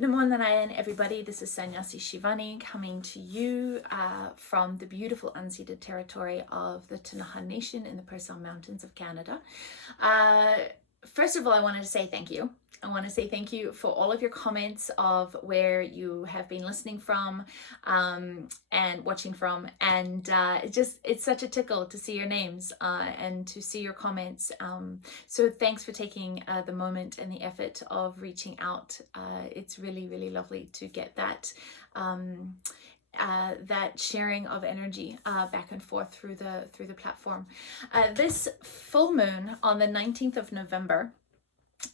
Namo Narayan, everybody. This is Sannyasi Shivani coming to you from the beautiful unceded territory of the Ktunaxa Nation in the Purcell Mountains of Canada. First of all, I wanted to say thank you. I want to say thank you for all of your comments of where you have been listening from and watching from. And it's such a tickle to see your names and to see your comments. So thanks for taking the moment and the effort of reaching out. It's really, really lovely to get that that sharing of energy back and forth through the platform. This full moon on the 19th of November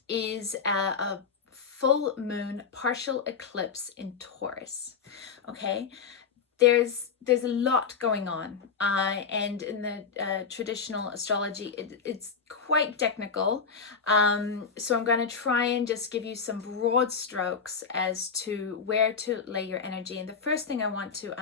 is a full moon partial eclipse in Taurus. Okay, there's a lot going on, and in the traditional astrology, it's quite technical. So I'm going to try and just give you some broad strokes as to where to lay your energy. And the first thing I want to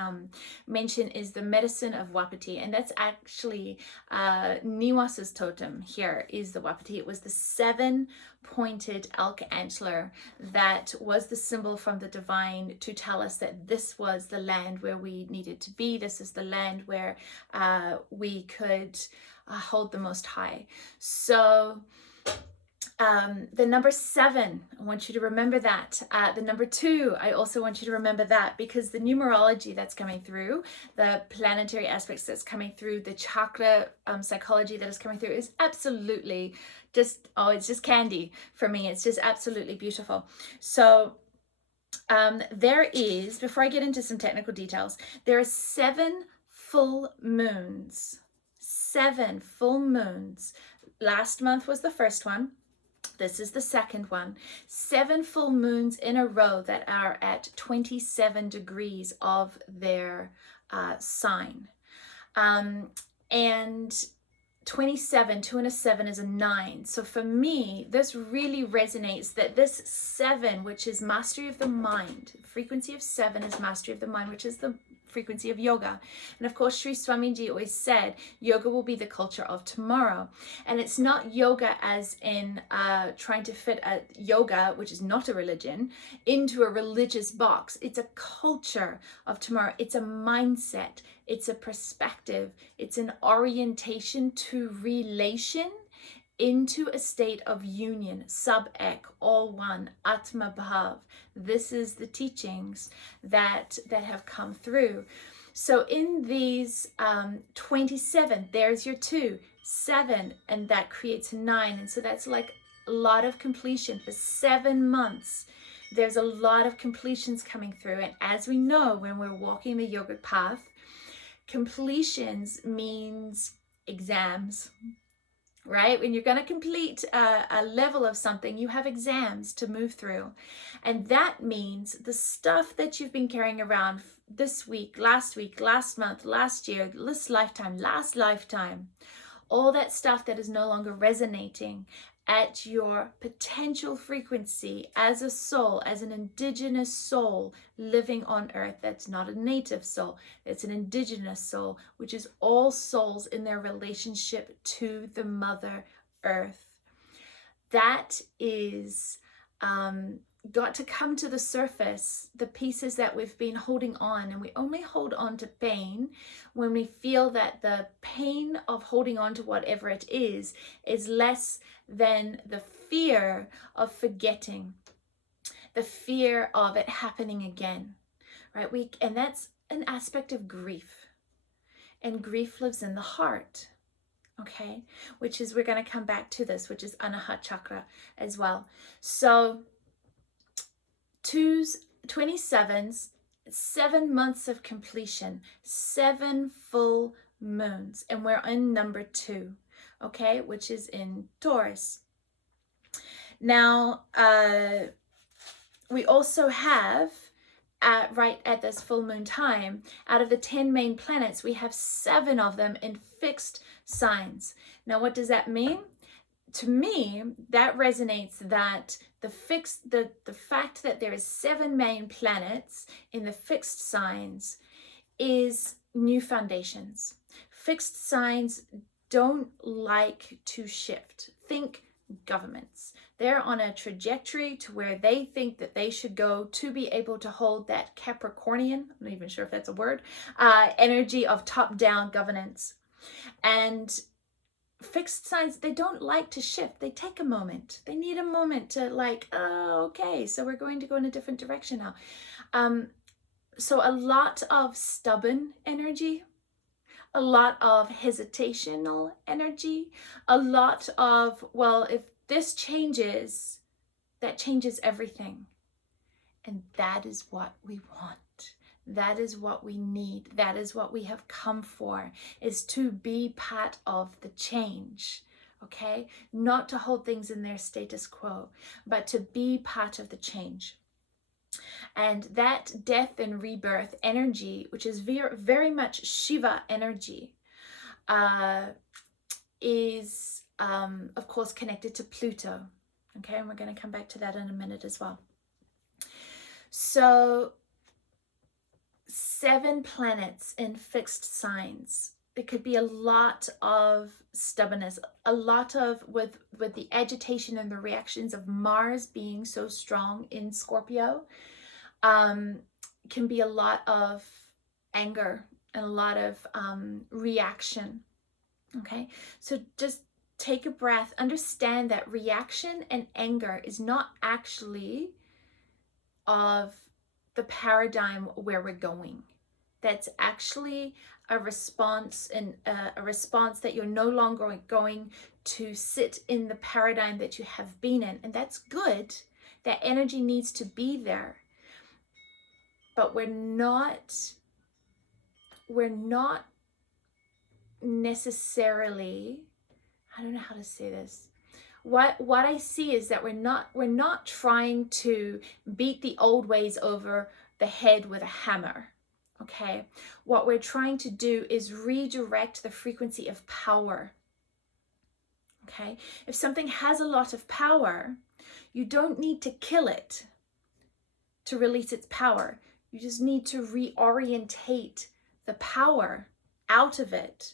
mention is the medicine of Wapiti, and that's actually Niwas's totem. Here is the Wapiti. It was the 7-pointed elk antler that was the symbol from the divine to tell us that this was the land where we needed to be. This is the land where we could hold the Most High. So the number 7, I want you to remember that. The number 2, I also want you to remember that, because the numerology that's coming through, the planetary aspects that's coming through, the chakra psychology that is coming through is absolutely just, it's just candy for me. It's just absolutely beautiful. So there is, before I get into some technical details, there are 7 full moons. 7 full moons. Last month was the first one. This is the second one. 7 full moons in a row that are at 27 degrees of their sign. And 27, 2 and a 7 is a 9. So for me, this really resonates that this 7, which is mastery of the mind, frequency of 7 is mastery of the mind, which is the frequency of yoga. And of course, Sri Swamiji always said, yoga will be the culture of tomorrow. And it's not yoga as in trying to fit a yoga, which is not a religion, into a religious box. It's a culture of tomorrow. It's a mindset. It's a perspective. It's an orientation to relation into a state of union, sub-ek, all one, atma bhav. This is the teachings that have come through. So in these 27, there's your 2, 7, and that creates 9. And so that's like a lot of completion for 7 months. There's a lot of completions coming through. And as we know, when we're walking the yogic path, completions means exams. Right? When you're going to complete a level of something, you have exams to move through. And that means the stuff that you've been carrying around this week, last month, last year, this lifetime, last lifetime, all that stuff that is no longer resonating at your potential frequency as a soul, as an indigenous soul living on earth. That's not a native soul, it's an indigenous soul, which is all souls in their relationship to the Mother Earth. That is got to come to the surface, the pieces that we've been holding on. And we only hold on to pain when we feel that the pain of holding on to whatever it is less than the fear of forgetting, the fear of it happening again, right? And that's an aspect of grief. And grief lives in the heart, okay? Which is, we're going to come back to this, which is Anahat Chakra as well. So 2s, 27s, 7 months of completion, 7 full moons, and we're in number 2, okay, which is in Taurus. Now, we also have, right at this full moon time, out of the 10 main planets, we have 7 of them in fixed signs. Now, what does that mean? To me, that resonates that the fact that there is 7 main planets in the fixed signs is new foundations. Fixed signs don't like to shift. Think governments. They're on a trajectory to where they think that they should go to be able to hold that Capricornian, I'm not even sure if that's a word, energy of top-down governance. And fixed signs, they don't like to shift. They take a moment. They need a moment to like, oh, okay, so we're going to go in a different direction now. So a lot of stubborn energy, a lot of hesitational energy, a lot of, well, if this changes, that changes everything. And that is what we want. That is what we need. That is what we have come for, is to be part of the change, okay? Not to hold things in their status quo, but to be part of the change. And that death and rebirth energy, which is very, very much Shiva energy, is, of course, connected to Pluto, okay? And we're going to come back to that in a minute as well. So 7 planets in fixed signs. There could be a lot of stubbornness, a lot of, with the agitation and the reactions of Mars being so strong in Scorpio, can be a lot of anger and a lot of reaction, okay? So just take a breath, understand that reaction and anger is not actually of the paradigm where we're going. That's actually a response, and a response that you're no longer going to sit in the paradigm that you have been in. And that's good. That energy needs to be there. But we're not necessarily, I don't know how to say this. What I see is that we're not trying to beat the old ways over the head with a hammer, okay? What we're trying to do is redirect the frequency of power, okay? If something has a lot of power, you don't need to kill it to release its power. You just need to reorientate the power out of it.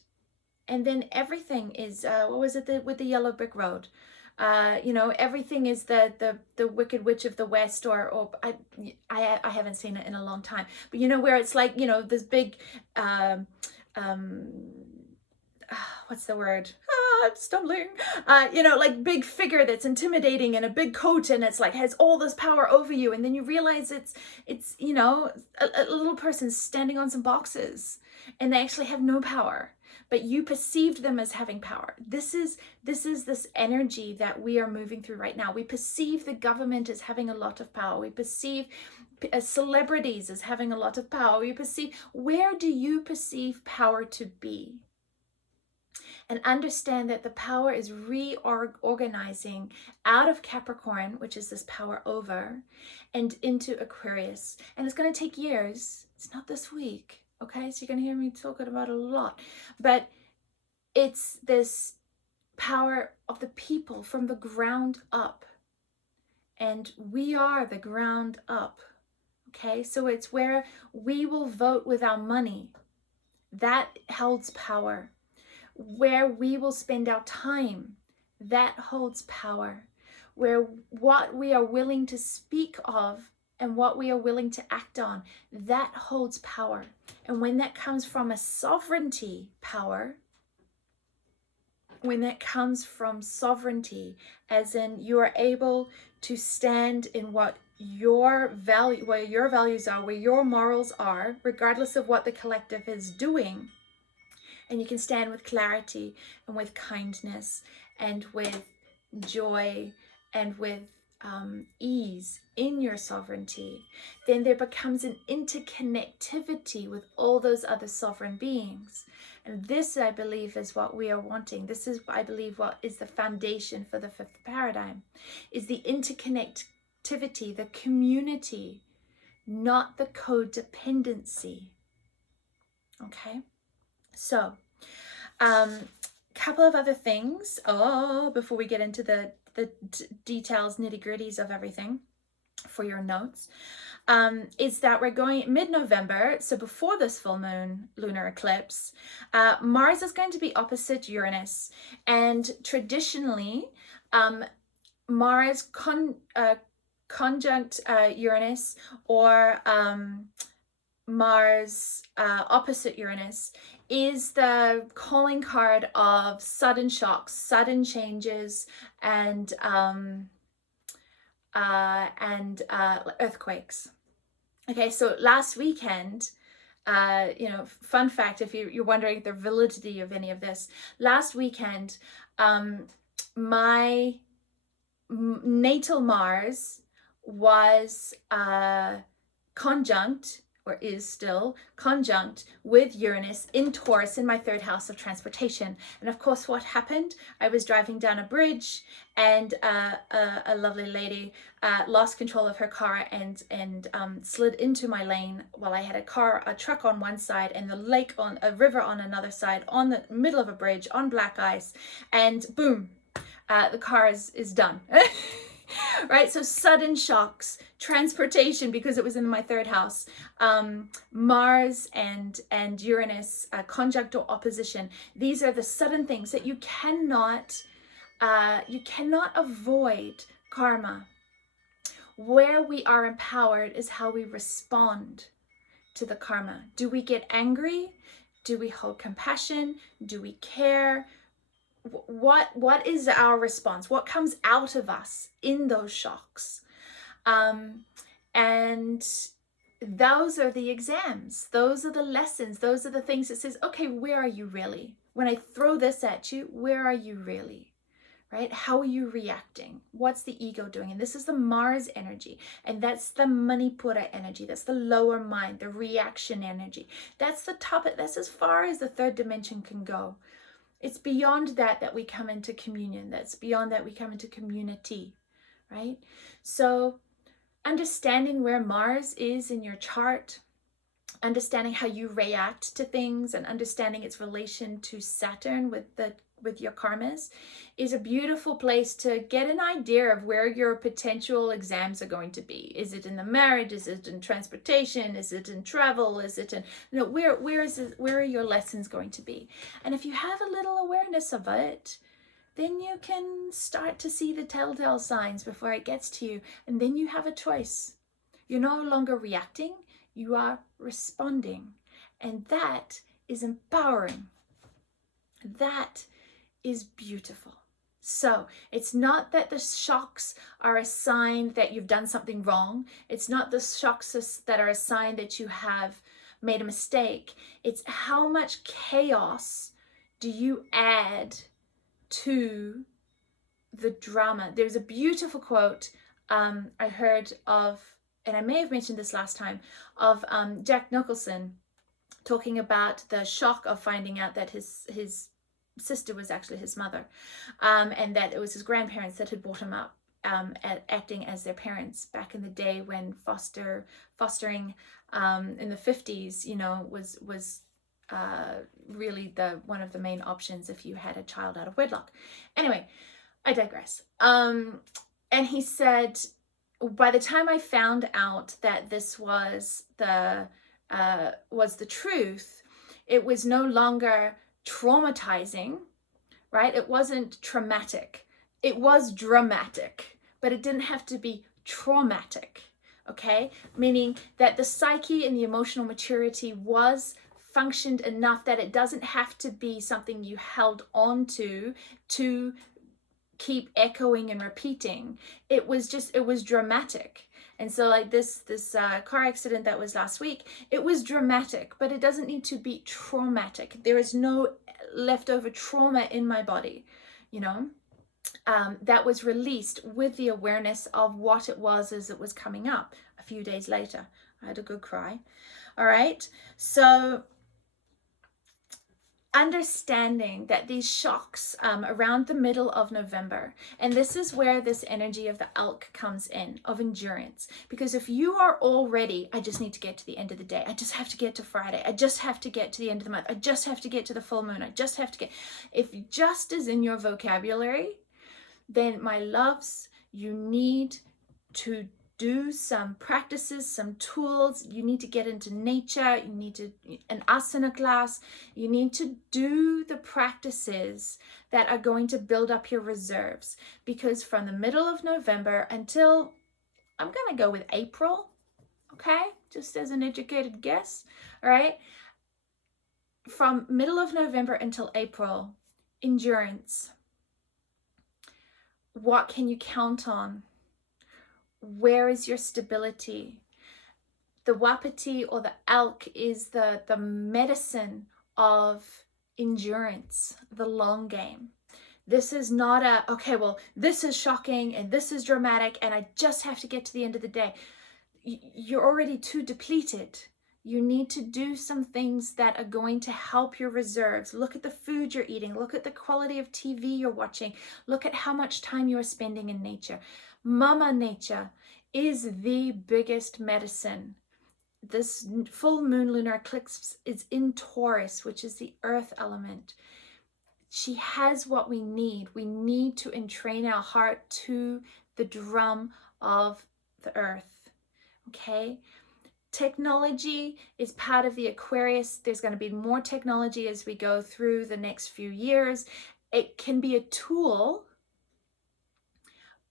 And then everything is, what was it with the yellow brick road? You know, everything is the Wicked Witch of the West, or I haven't seen it in a long time. But you know, where it's like, you know, this big, what's the word? I'm stumbling. You know, like big figure that's intimidating in a big coat, and it's like has all this power over you, and then you realize it's you know, a little person standing on some boxes, and they actually have no power, but you perceived them as having power. This is this energy that we are moving through right now. We perceive the government as having a lot of power. We perceive celebrities as having a lot of power. We perceive, where do you perceive power to be? And understand that the power is reorganizing out of Capricorn, which is this power over, and into Aquarius. And it's going to take years. It's not this week. Okay, so you're going to hear me talking about it a lot. But it's this power of the people from the ground up. And we are the ground up. Okay, so it's where we will vote with our money. That holds power. Where we will spend our time, that holds power. Where what we are willing to speak of and what we are willing to act on, that holds power. And when that comes from a sovereignty power, when that comes from sovereignty, as in you are able to stand in what your value, where your values are, where your morals are, regardless of what the collective is doing, and you can stand with clarity and with kindness and with joy and with ease in your sovereignty, then there becomes an interconnectivity with all those other sovereign beings. And this, I believe, is what we are wanting. This is, I believe, what is the foundation for the fifth paradigm, is the interconnectivity, the community, not the codependency. Okay? So, couple of other things before we get into the details, nitty-gritties of everything for your notes, is that we're going mid-November, so before this full moon lunar eclipse, Mars is going to be opposite Uranus. And traditionally, Mars conjunct Uranus, or Mars opposite Uranus, is the calling card of sudden shocks, sudden changes, and earthquakes. Okay, so last weekend, fun fact, if you're wondering the validity of any of this, last weekend, my natal Mars was conjunct, or is still conjunct, with Uranus in Taurus in my third house of transportation. And of course, what happened? I was driving down a bridge, and a lovely lady lost control of her car and slid into my lane while I had a truck on one side and a river on another side, on the middle of a bridge on black ice, and boom, the car is done. Right, so sudden shocks, transportation, because it was in my third house, Mars and Uranus conjunct or opposition. These are the sudden things that you cannot avoid karma. Where we are empowered is how we respond to the karma. Do we get angry? Do we hold compassion? Do we care? What is our response? What comes out of us in those shocks? And those are the exams. Those are the lessons. Those are the things that says, okay, where are you really? When I throw this at you, where are you really? Right? How are you reacting? What's the ego doing? And this is the Mars energy. And that's the Manipura energy. That's the lower mind, the reaction energy. That's the top. That's as far as the third dimension can go. It's beyond that we come into communion. That's beyond that we come into community, right? So understanding where Mars is in your chart, understanding how you react to things, and understanding its relation to Saturn with your karmas is a beautiful place to get an idea of where your potential exams are going to be. Is it in the marriage? Is it in transportation? Is it in travel? Is it in, where are your lessons going to be? And if you have a little awareness of it, then you can start to see the telltale signs before it gets to you. And then you have a choice. You're no longer reacting, you are responding. And that is empowering. That is beautiful. So it's not that the shocks are a sign that you've done something wrong. It's not the shocks that are a sign that you have made a mistake. It's how much chaos do you add to the drama. There's a beautiful quote I heard of, and I may have mentioned this last time, of Jack Nicholson talking about the shock of finding out that his sister was actually his mother, and that it was his grandparents that had brought him up, acting as their parents back in the day when fostering in the 50s, was really one of the main options if you had a child out of wedlock. Anyway, I digress. And he said, by the time I found out that this was the truth, it was no longer traumatizing, right? It wasn't traumatic. It was dramatic, but it didn't have to be traumatic, okay? Meaning that the psyche and the emotional maturity functioned enough that it doesn't have to be something you held on to keep echoing and repeating. It was dramatic. And so like this car accident that was last week, it was dramatic, but it doesn't need to be traumatic. There is no leftover trauma in my body, that was released with the awareness of what it was as it was coming up a few days later. I had a good cry. All right. So understanding that these shocks around the middle of November, and this is where this energy of the elk comes in, of endurance. Because if you are already, I just need to get to the end of the day, I just have to get to Friday, I just have to get to the end of the month, I just have to get to the full moon, I just have to get, if just is in your vocabulary, then my loves, you need to do some practices, some tools. You need to get into nature. You need to, an asana class. You need to do the practices that are going to build up your reserves. Because from the middle of November until, I'm going to go with April, okay? Just as an educated guess, all right? From middle of November until April, endurance. What can you count on? Where is your stability? The wapiti or the elk is the medicine of endurance, the long game. This is not a, okay, well, this is shocking and this is dramatic and I just have to get to the end of the day. You're already too depleted. You need to do some things that are going to help your reserves. Look at the food you're eating. Look at the quality of TV you're watching. Look at how much time you are spending in nature. Mama Nature is the biggest medicine. This full moon lunar eclipse is in Taurus, which is the earth element. She has what we need. We need to entrain our heart to the drum of the earth. Okay? Technology is part of the Aquarius. There's going to be more technology as we go through the next few years. It can be a tool,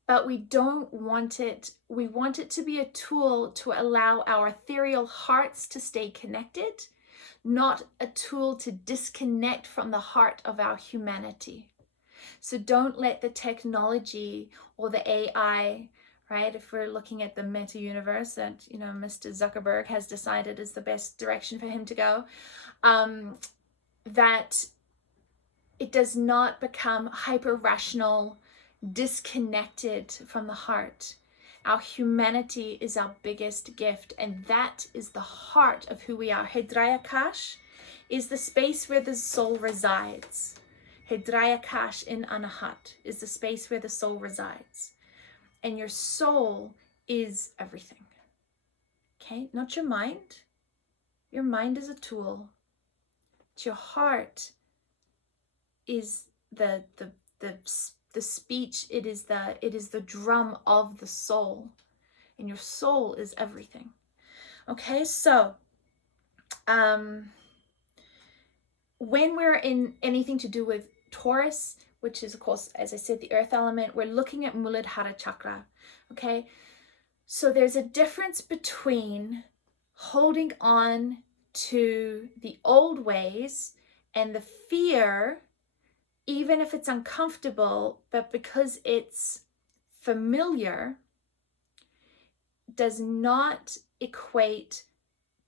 but we don't want it. We want it to be a tool to allow our ethereal hearts to stay connected, not a tool to disconnect from the heart of our humanity. So don't let the technology or the AI, right? If we're looking at the meta universe that, you know, Mr. Zuckerberg has decided is the best direction for him to go, that it does not become hyper rational, disconnected from the heart. Our humanity is our biggest gift, and that is the heart of who we are. Hedrayakash is the space where the soul resides. Hedrayakash in Anahat is the space where the soul resides. And your soul is everything. Okay? Not your mind. Your mind is a tool. But your heart is the speech. It is the drum of the soul. And your soul is everything. Okay? So when we're in anything to do with Taurus, which is, of course, as I said, the earth element, we're looking at Muladhara chakra, okay? So there's a difference between holding on to the old ways and the fear, even if it's uncomfortable, but because it's familiar, does not equate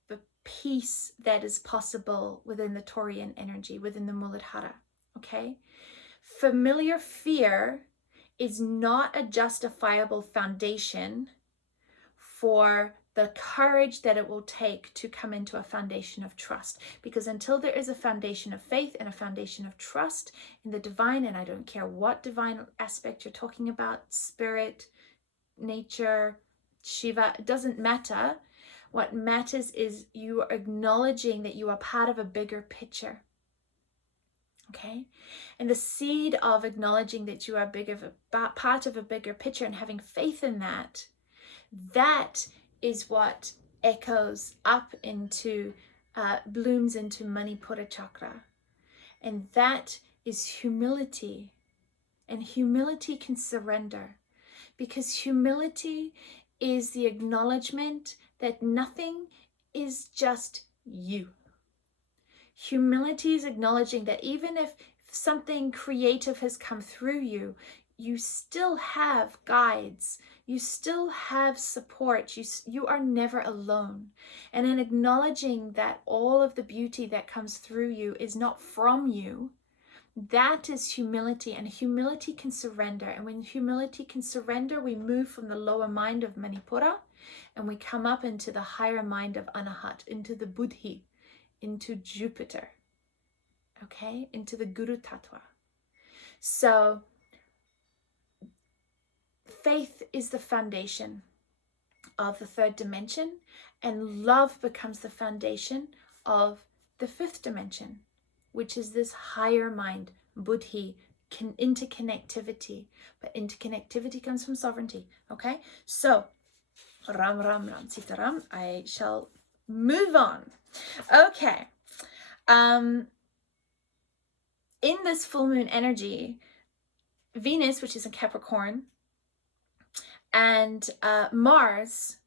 the peace that is possible within the Taurian energy, within the Muladhara, okay? Familiar fear is not a justifiable foundation for the courage that it will take to come into a foundation of trust. Because until there is a foundation of faith and a foundation of trust in the divine, and I don't care what divine aspect you're talking about, spirit, nature, Shiva, it doesn't matter. What matters is you are acknowledging that you are part of a bigger picture. Okay, and the seed of acknowledging that you are part of a bigger picture and having faith in that, that is what echoes up into, blooms into Manipura chakra. And that is humility. And humility can surrender, because humility is the acknowledgement that nothing is just you. Humility is acknowledging that even if something creative has come through you, you still have guides, you still have support, you are never alone. And in acknowledging that all of the beauty that comes through you is not from you, that is humility, and humility can surrender. And when humility can surrender, we move from the lower mind of Manipura and we come up into the higher mind of Anahat, into the Buddhi, into Jupiter, okay, into the Guru Tattva. So faith is the foundation of the third dimension, and love becomes the foundation of the fifth dimension, which is this higher mind, Buddhi, interconnectivity. But interconnectivity comes from sovereignty, okay? So Ram, ram, ram, sitaram. I shall move on. Okay. In this full moon energy, Venus, which is in Capricorn, and Mars,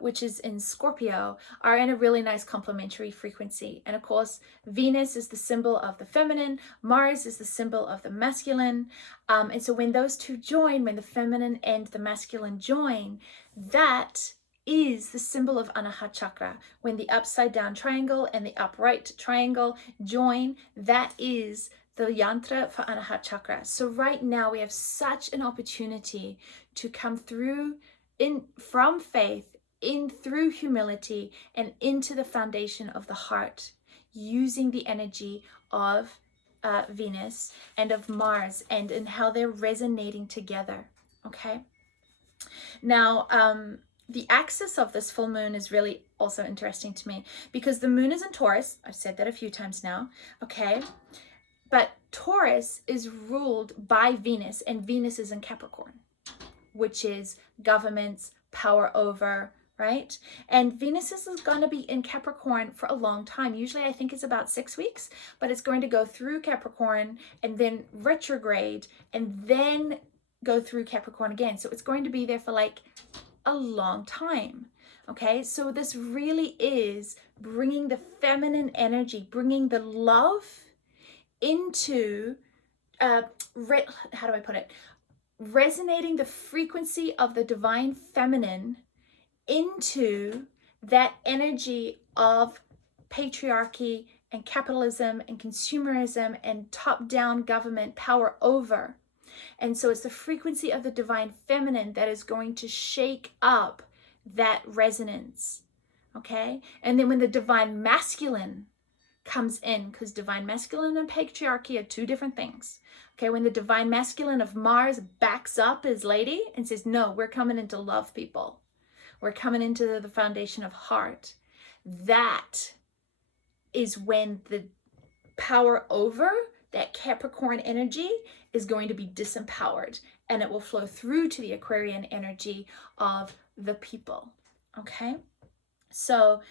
which is in Scorpio, are in a really nice complementary frequency. And of course, Venus is the symbol of the feminine, Mars is the symbol of the masculine. And so when those two join, when the feminine and the masculine join, that is the symbol of Anahata Chakra. When the upside down triangle and the upright triangle join, that is the yantra for Anahata Chakra. So right now we have such an opportunity to come through from faith, in through humility, and into the foundation of the heart, using the energy of Venus and of Mars, and in how they're resonating together. Okay. Now, the axis of this full moon is really also interesting to me, because the moon is in Taurus. I've said that a few times now. Okay. But Taurus is ruled by Venus, and Venus is in Capricorn, which is governments, power over, right? And Venus is going to be in Capricorn for a long time. Usually I think it's about 6 weeks, but it's going to go through Capricorn and then retrograde and then go through Capricorn again. So it's going to be there for like a long time. Okay, so this really is bringing the feminine energy, bringing the love into, how do I put it? Resonating the frequency of the divine feminine into that energy of patriarchy and capitalism and consumerism and top-down government power over. And so it's the frequency of the divine feminine that is going to shake up that resonance. Okay? And then when the divine masculine comes in, because divine masculine and patriarchy are two different things. Okay, when the divine masculine of Mars backs up his lady and says, no, we're coming in to love people. We're coming into the foundation of heart. That is when the power over that Capricorn energy is going to be disempowered, and it will flow through to the Aquarian energy of the people. Okay, so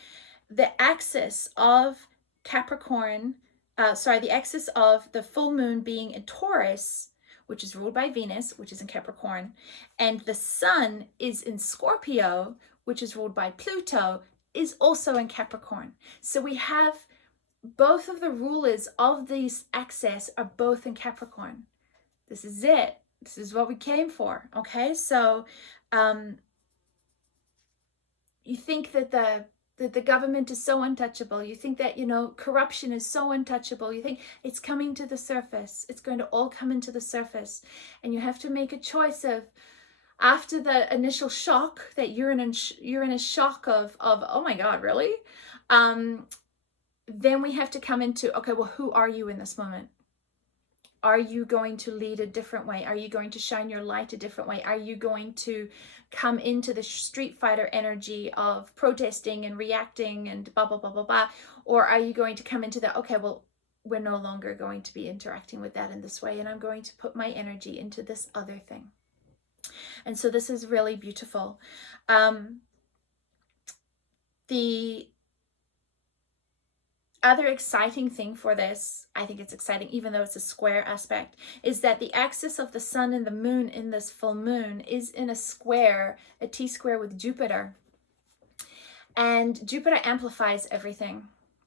the axis of Capricorn, the axis of the full moon being in Taurus, which is ruled by Venus, which is in Capricorn, and the sun is in Scorpio, which is ruled by Pluto, is also in Capricorn. So we have both of the rulers of these axes are both in Capricorn. This is it. This is what we came for. Okay, so you think that the government is so untouchable. You think that, corruption is so untouchable. You think it's coming to the surface. It's going to all come into the surface. And you have to make a choice of, after the initial shock that you're in a shock of oh my God, really? Then we have to come into, okay, well, who are you in this moment? Are you going to lead a different way? Are you going to shine your light a different way? Are you going to come into the street fighter energy of protesting and reacting and blah, blah, blah, blah, blah? Or are you going to come into the, okay, well, we're no longer going to be interacting with that in this way, and I'm going to put my energy into this other thing. And so this is really beautiful. The other exciting thing for this, I think it's exciting even though it's a square aspect, is that the axis of the sun and the moon in this full moon is in a square, a T-square with Jupiter. And Jupiter amplifies everything,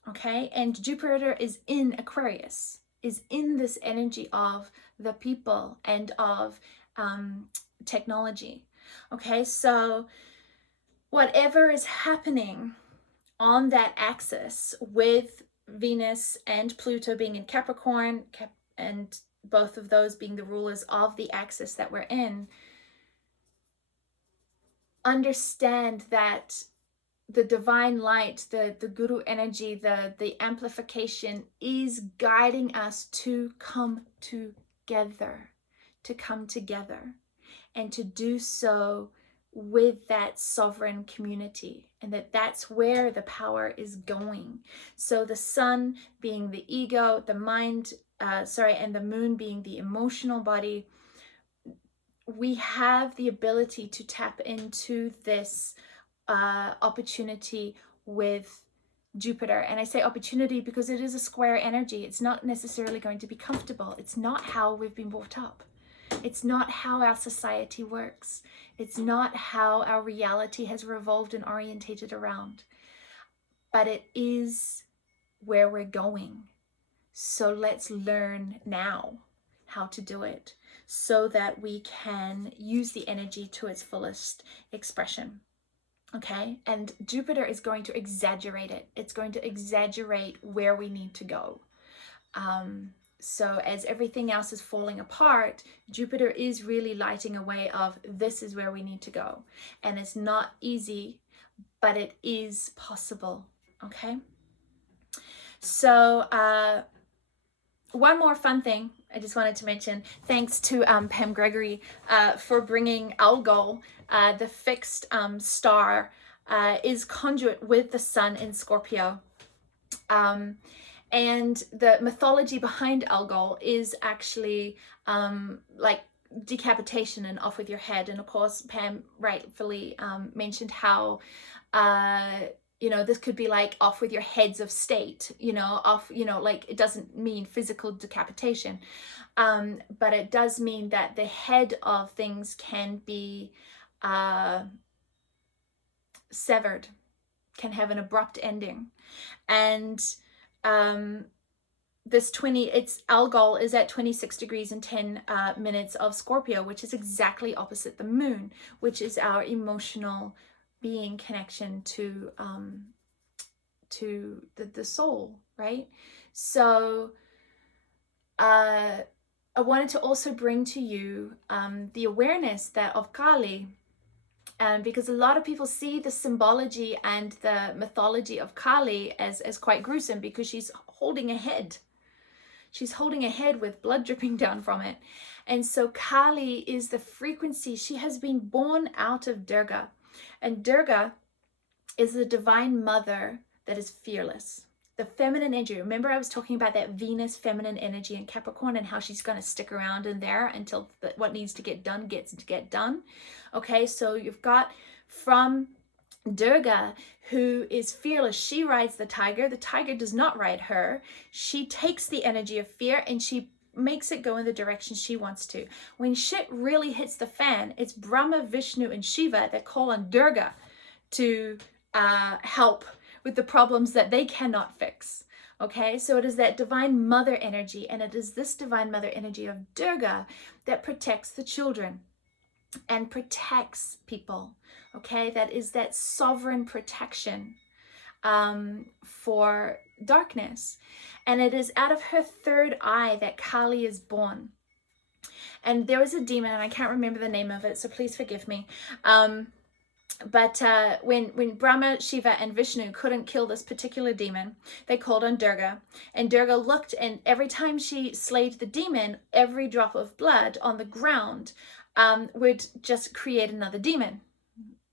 okay? And Jupiter is in Aquarius, is in this energy of the people and of technology, okay? So whatever is happening on that axis with Venus and Pluto being in Capricorn, and both of those being the rulers of the axis that we're in, understand that the divine light, the guru energy, the amplification is guiding us to come together, and to do so with that sovereign community, and that's where the power is going. So the sun being the ego, the mind, and the moon being the emotional body, we have the ability to tap into this opportunity with Jupiter. And I say opportunity because it is a square energy. It's not necessarily going to be comfortable. It's not how we've been brought up. It's not how our society works. It's not how our reality has revolved and orientated around. But it is where we're going. So let's learn now how to do it so that we can use the energy to its fullest expression. Okay, and Jupiter is going to exaggerate it. It's going to exaggerate where we need to go. So as everything else is falling apart, Jupiter is really lighting a way of this is where we need to go. And it's not easy, but it is possible. Okay. So one more fun thing I just wanted to mention, thanks to Pam Gregory for bringing Algol, the fixed star, is conjunct with the sun in Scorpio. And the mythology behind Algol is actually like decapitation and off with your head. And of course, Pam rightfully mentioned how you know, this could be like off with your heads of state, you know, off, you know, like it doesn't mean physical decapitation, but it does mean that the head of things can be severed, can have an abrupt ending. And it's Algol is at 26 degrees and 10 minutes of Scorpio, which is exactly opposite the moon, which is our emotional being connection to the soul, right? So I wanted to also bring to you the awareness that of Kali, because a lot of people see the symbology and the mythology of Kali as quite gruesome, because she's holding a head. She's holding a head with blood dripping down from it. And so Kali is the frequency. She has been born out of Durga. And Durga is the divine mother that is fearless. The feminine energy. Remember I was talking about that Venus feminine energy in Capricorn and how she's going to stick around in there until what needs to get done gets to get done. Okay, so you've got from Durga, who is fearless. She rides the tiger. The tiger does not ride her. She takes the energy of fear and she makes it go in the direction she wants to. When shit really hits the fan, it's Brahma, Vishnu, and Shiva that call on Durga to help with the problems that they cannot fix. Okay, so it is that divine mother energy, and it is this divine mother energy of Durga that protects the children and protects people. Okay, that is that sovereign protection for darkness. And it is out of her third eye that Kali is born. And there was a demon, and I can't remember the name of it, so please forgive me. But when Brahma, Shiva, and Vishnu couldn't kill this particular demon, they called on Durga. And Durga looked, and every time she slayed the demon, every drop of blood on the ground would just create another demon.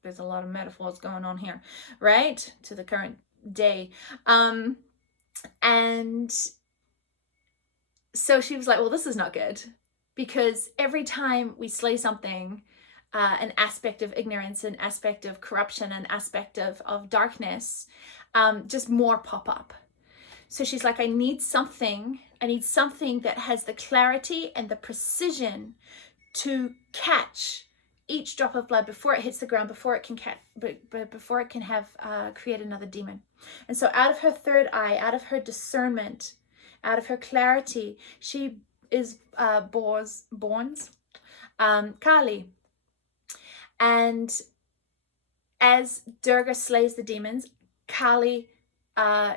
There's a lot of metaphors going on here, right? To the current day. And so she was like, well, this is not good, because every time we slay something, an aspect of ignorance, an aspect of corruption, an aspect of darkness, just more pop up. So she's like, I need something that has the clarity and the precision to catch each drop of blood before it hits the ground, before it can before it can have create another demon. And so out of her third eye, out of her discernment, out of her clarity, she is borns Kali. And as Durga slays the demons, Kali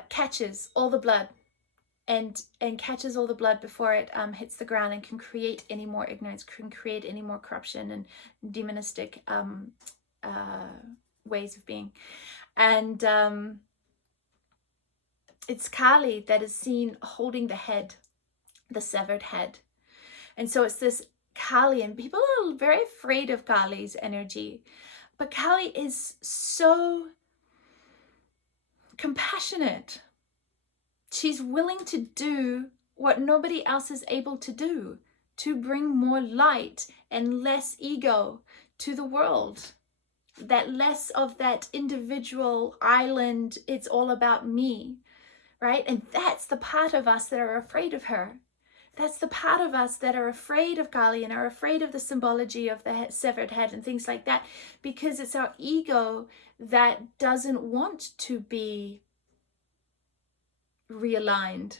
catches all the blood and catches all the blood before it hits the ground and can create any more ignorance, can create any more corruption and demonistic ways of being. And it's Kali that is seen holding the head, the severed head. And so it's this Kali, and people are very afraid of Kali's energy, but Kali is so compassionate. She's willing to do what nobody else is able to do, to bring more light and less ego to the world. That less of that individual island, it's all about me, right? And that's the part of us that are afraid of her. That's the part of us that are afraid of Kali and are afraid of the symbology of the severed head and things like that, because it's our ego that doesn't want to be realigned.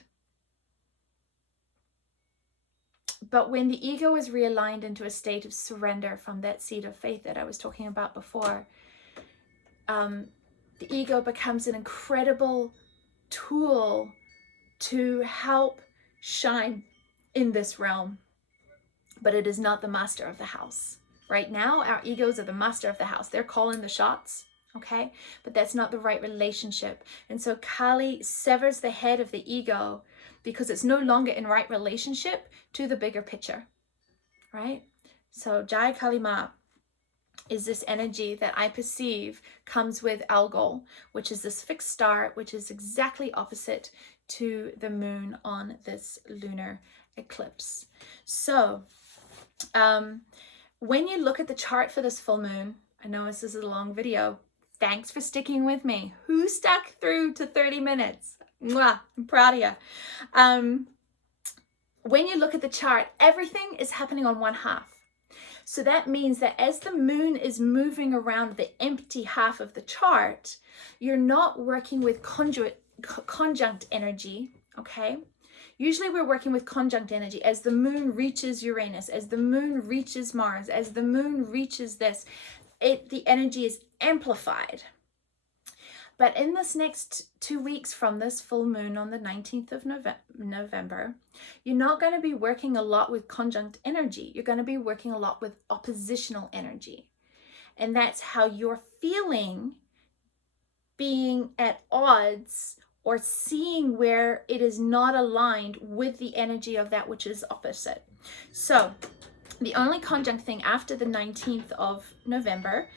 But when the ego is realigned into a state of surrender from that seed of faith that I was talking about before, the ego becomes an incredible tool to help shine in this realm. But it is not the master of the house. Right now, our egos are the master of the house. They're calling the shots, okay? But that's not the right relationship. And so Kali severs the head of the ego because it's no longer in right relationship to the bigger picture, right? So Jai Kali Ma is this energy that I perceive comes with Algol, which is this fixed star, which is exactly opposite to the moon on this lunar eclipse. So when you look at the chart for this full moon, I know this is a long video. Thanks for sticking with me. Who stuck through to 30 minutes? Mwah, I'm proud of you. When you look at the chart, everything is happening on one half. So that means that as the moon is moving around the empty half of the chart, you're not working with conjunct energy, okay? Usually we're working with conjunct energy as the moon reaches Uranus, as the moon reaches Mars, as the moon reaches this, the energy is amplified. But in this next 2 weeks from this full moon on the 19th of November, you're not going to be working a lot with conjunct energy. You're going to be working a lot with oppositional energy. And that's how you're feeling being at odds or seeing where it is not aligned with the energy of that which is opposite. So the only conjunct thing after the 19th of November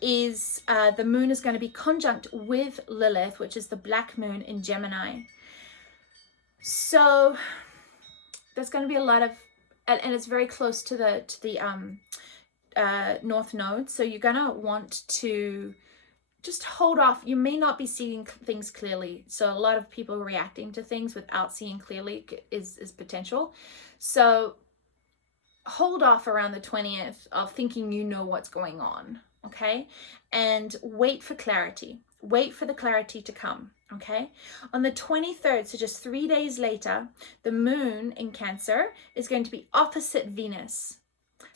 is the moon is going to be conjunct with Lilith, which is the black moon in Gemini. So there's going to be a lot of, and it's very close to the North Node. So you're going to want to just hold off. You may not be seeing things clearly. So a lot of people reacting to things without seeing clearly is potential. So hold off around the 20th of thinking you know what's going on, okay? And wait for clarity. Wait for the clarity to come, okay? On the 23rd, so just 3 days later, the moon in Cancer is going to be opposite Venus.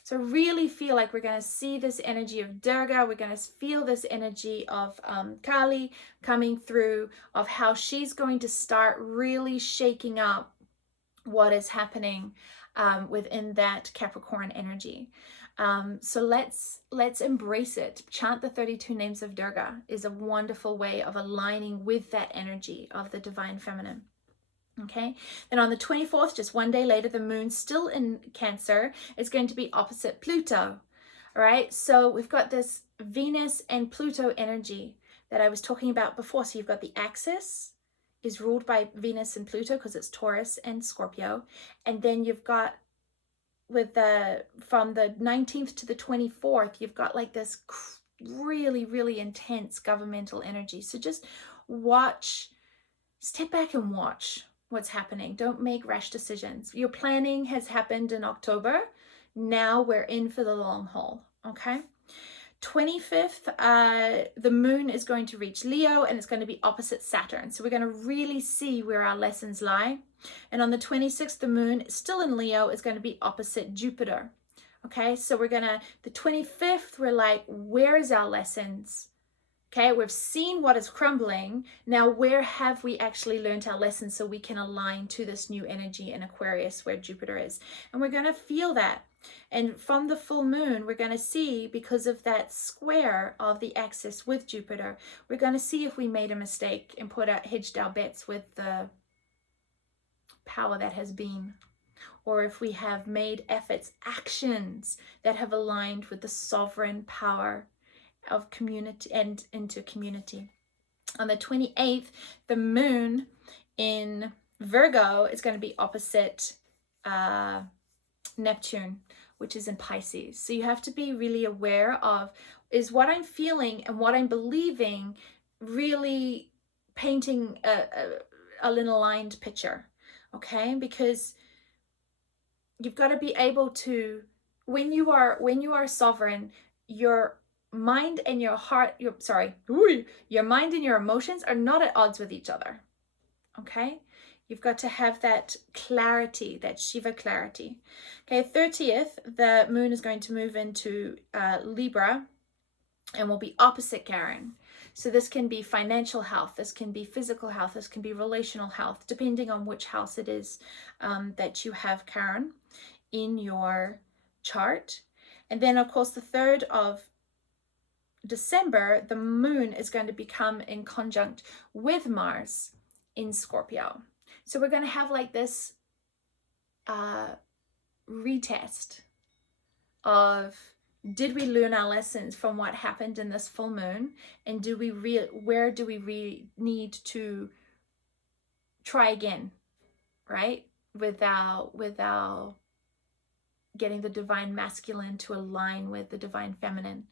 So really feel like we're going to see this energy of Durga. We're going to feel this energy of Kali coming through, of how she's going to start really shaking up what is happening within that Capricorn energy. So let's embrace it. Chant the 32 names of Durga is a wonderful way of aligning with that energy of the divine feminine. Okay, then on the 24th, just 1 day later, the moon still in Cancer is going to be opposite Pluto. All right, so we've got this Venus and Pluto energy that I was talking about before. So you've got the axis is ruled by Venus and Pluto because it's Taurus and Scorpio. And then you've got from the 19th to the 24th, you've got like this really, really intense governmental energy. So just watch, step back and watch what's happening. Don't make rash decisions. Your planning has happened in October. Now we're in for the long haul, okay? 25th, the moon is going to reach Leo and it's going to be opposite Saturn. So we're going to really see where our lessons lie. And on the 26th, the moon still in Leo is going to be opposite Jupiter. Okay, so we're going to, the 25th, we're like, where's our lessons? Okay, we've seen what is crumbling. Now, where have we actually learned our lessons so we can align to this new energy in Aquarius where Jupiter is? And we're going to feel that. And from the full moon, we're going to see, because of that square of the axis with Jupiter, we're going to see if we made a mistake and hedged our bets with the power that has been, or if we have made efforts, actions that have aligned with the sovereign power of community and into community. On the 28th, the moon in Virgo is going to be opposite Neptune, which is in Pisces. So you have to be really aware of, is what I'm feeling and what I'm believing really painting an aligned picture, okay? Because you've got to be able to, when you are sovereign, your mind and your heart, your mind and your emotions are not at odds with each other, okay? You've got to have that clarity, that Shiva clarity. Okay, 30th, the moon is going to move into Libra and will be opposite Karen. So this can be financial health, this can be physical health, this can be relational health, depending on which house it is that you have Karen in your chart. And then, of course, the 3rd of December, the moon is going to become in conjunct with Mars in Scorpio. So we're going to have like this retest of, did we learn our lessons from what happened in this full moon, and where do we need to try again, right? Without getting the divine masculine to align with the divine feminine,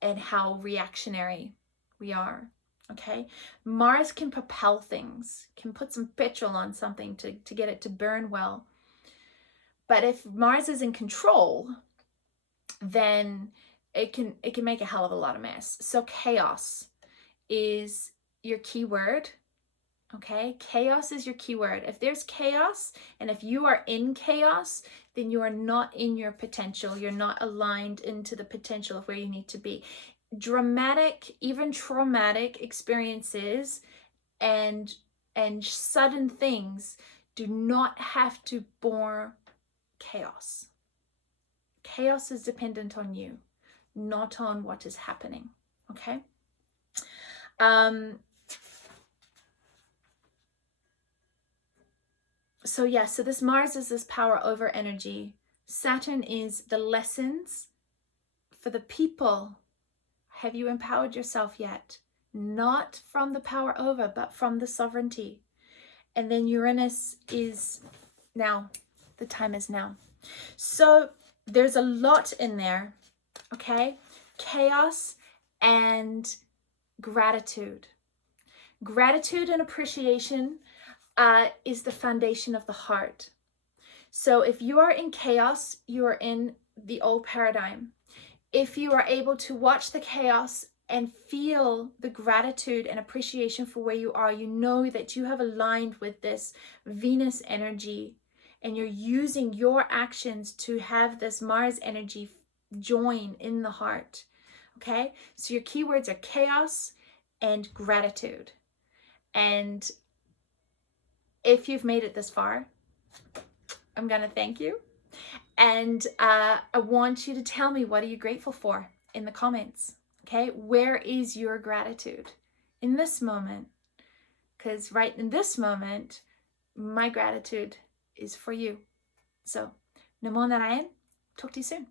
and how reactionary we are. Okay, Mars can propel things, can put some petrol on something to get it to burn well. But if Mars is in control, then it can make a hell of a lot of mess. So chaos is your key word. Okay, chaos is your key word. If there's chaos, and if you are in chaos, then you are not in your potential. You're not aligned into the potential of where you need to be. Dramatic, even traumatic experiences and sudden things do not have to born chaos. Chaos is dependent on you, not on what is happening. Okay. So yeah, so this Mars is this power over energy. Saturn is the lessons for the people. Have you empowered yourself yet? Not from the power over, but from the sovereignty. And then Uranus is now. The time is now. So there's a lot in there, okay? Chaos and gratitude. Gratitude and appreciation is the foundation of the heart. So if you are in chaos, you are in the old paradigm. If you are able to watch the chaos and feel the gratitude and appreciation for where you are, you know that you have aligned with this Venus energy, and you're using your actions to have this Mars energy join in the heart. Okay, so your keywords are chaos and gratitude. And if you've made it this far, I'm gonna thank you. And I want you to tell me, what are you grateful for in the comments? Okay, where is your gratitude in this moment? Because right in this moment, my gratitude is for you. So, Namo Narayan. Talk to you soon.